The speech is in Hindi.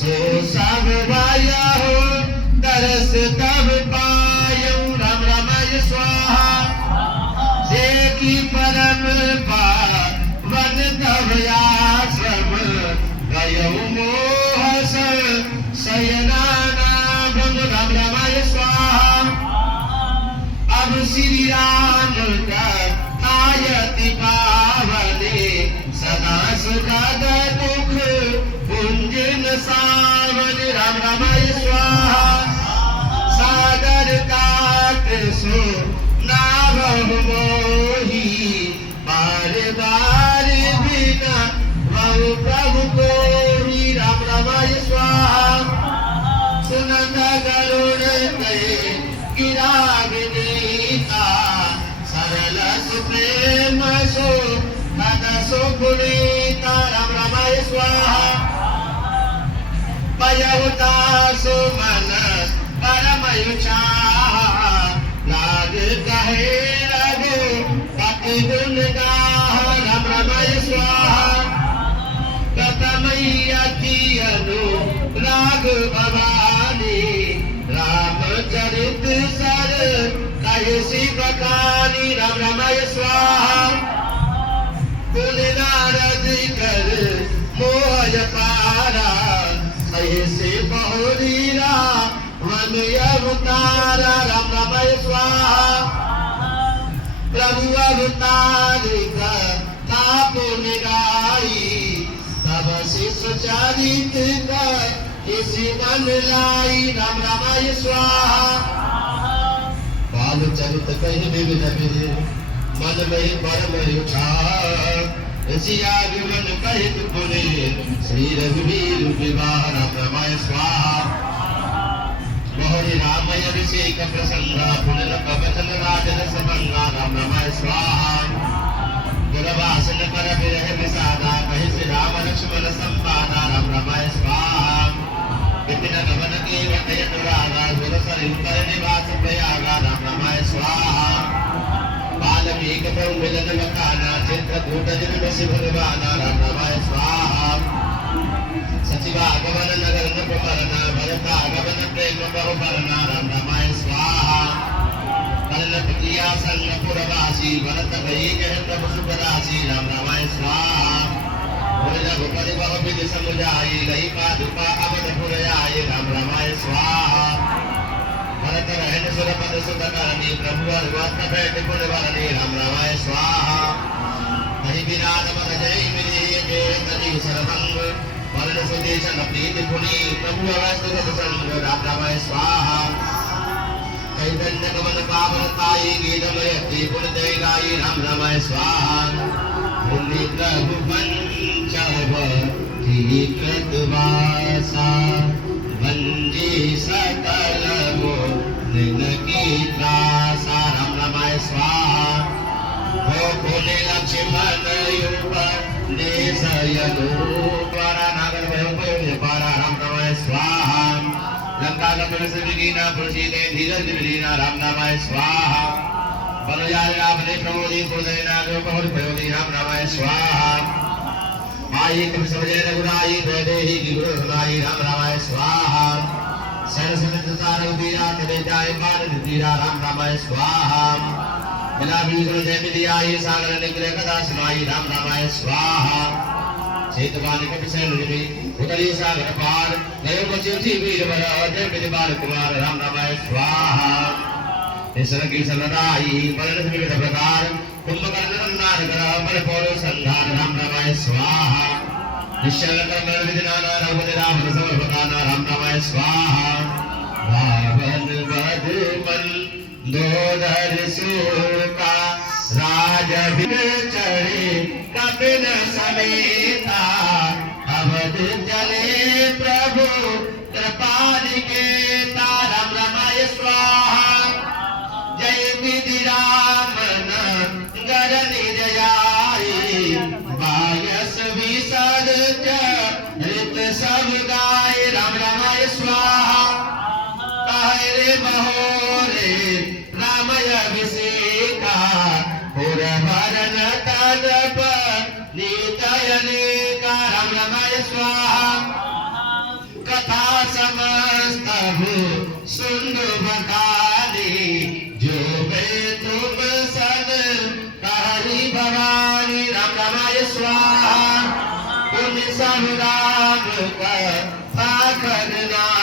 सो सब वाया हो तरस तब पायऊ राम रामाय स्वाहा देखी परम पावन तब आश्रम गयऊ मोह शयनाना भंग राम रामाय स्वाहा अब श्री राम आयति पावने सदा सुखद दुख पुंजन सावन राम रामाय स्वाहा सागर काट सो नाभव मोही बार बार बिना बहु प्रभु कोहि राम रामाय स्वाहा सुनंद गरुड़ गए गिरा विनीता सरल सुप्रेम सो हद सो पुनीता राम रामाय स्वाहा पयहुता सुमन परम लाग कहे रघु पति गुण गाह राम रामाय स्वाहा प्रथमयति अनु राग भवानी रामचरित सर कहि बखानी राम रामाय स्वाहा कुल नारद कर मोह पारा ऐसे बहुरीरा वन अवतारा राम रामाय स्वाहा प्रभु अवतार ताप निराई तब शिष्य चरित किसी मन लाई राम रामाय स्वाहा बाल चरित कहीं विविध मन में परम उछाल सिया विवन कहित पुने श्री रघुवीर विवाह राम रामाय स्वाहा मोहरी रामय अभिषेक प्रसंग पुनर कवचन राजरस भंगा राम रामाय स्वाहा गुरवासन कर विरह विषादा कहि श्री राम लक्ष्मण संवादा राम रामाय स्वाहा विपिन गमन केव नयन रागा सुरसर युतर निवास प्रयागा राम रामाय स्वाहा बाल्मीक प्रभु मिलन बखाना चित्रकूट जन बसि भगवाना राम रामाय स्वाहा सचिवा गमन नगर नृपमरना भरता गमन प्रेम बहुबरना राम रामाय स्वाहा कलन प्रिया संग पुरवासी भरत भई कह प्रभु सुखदासी राम रामाय स्वाहा रघुपति बहु विधि समुझाई लई पादुका अवधपुर आई राम रामाय स्वाहा भरत रहन सुरपद सुत करनी प्रभु अर्वत बैठ पुर वरनी राम रामाय स्वाहा कहि विराट मन जय मिली के तनि सरभंग वरण सुदेशन प्रीति पुनि प्रभु अवस्थित संग राम रामाय स्वाहा कहि दंड गमन पावन ताई गीतमय त्रिपुर जय गाई राम रामाय स्वाहा मुनि प्रभु पंचव कृतवासा वंजी सकल मोह की त्रासा राम रामाय स्वाहा हो खोले लक्ष्मण युग देशयनूपरा नागर भय पारा राम रामाय स्वाहा लंका कपल सविगीना प्रसीदे धीरज विलीना राम रामाय स्वाहा बलजाय आपने प्रमोदी हृदय नागर बहुर भयोदी राम रामाय स्वाहा आई तुम समझे रघुराई वैदेही की गुरु हमारी राम रामाय स्वाहा सरस्वती सारे वीरा तले जाए पार धीरा राम रामाय स्वाहा बिना बीज जय मिलिया ये सागर निग्रह कदा सुनाई राम रामाय स्वाहा चेतवानी के विषय निधि उतरी सागर पार गयो बच्ची वीर वर जय मिलि बाल कुमार राम रामाय स्वाहा ईश्वर की सलदाई बरन विविध प्रकार कुंभकर्ण नार ग्रह बल पौरो संधान राम रामाय स्वाहा निश्चल कर्म विधिनाना रघुपति राम समर्पदाना राम रामाय स्वाहा रावण वध मन दोधर सूका राज चढ़े कपिल समेता अवध चले प्रभु कृपाल के राम रामाय स्वाहा जय विधि राम नगर निर्याई बायस विसर ऋत सब गाय राम रामाय स्वाहा कहे रे बहोरे रामय अभिषेका पुर भरन तदप नीतयने का राम रामाय स्वाहा समस्त सुंदर बखानी जो मैं तुम सन हरि भवानी राम रामाय स्वाहा पुण्य सब राम का पाखन नाम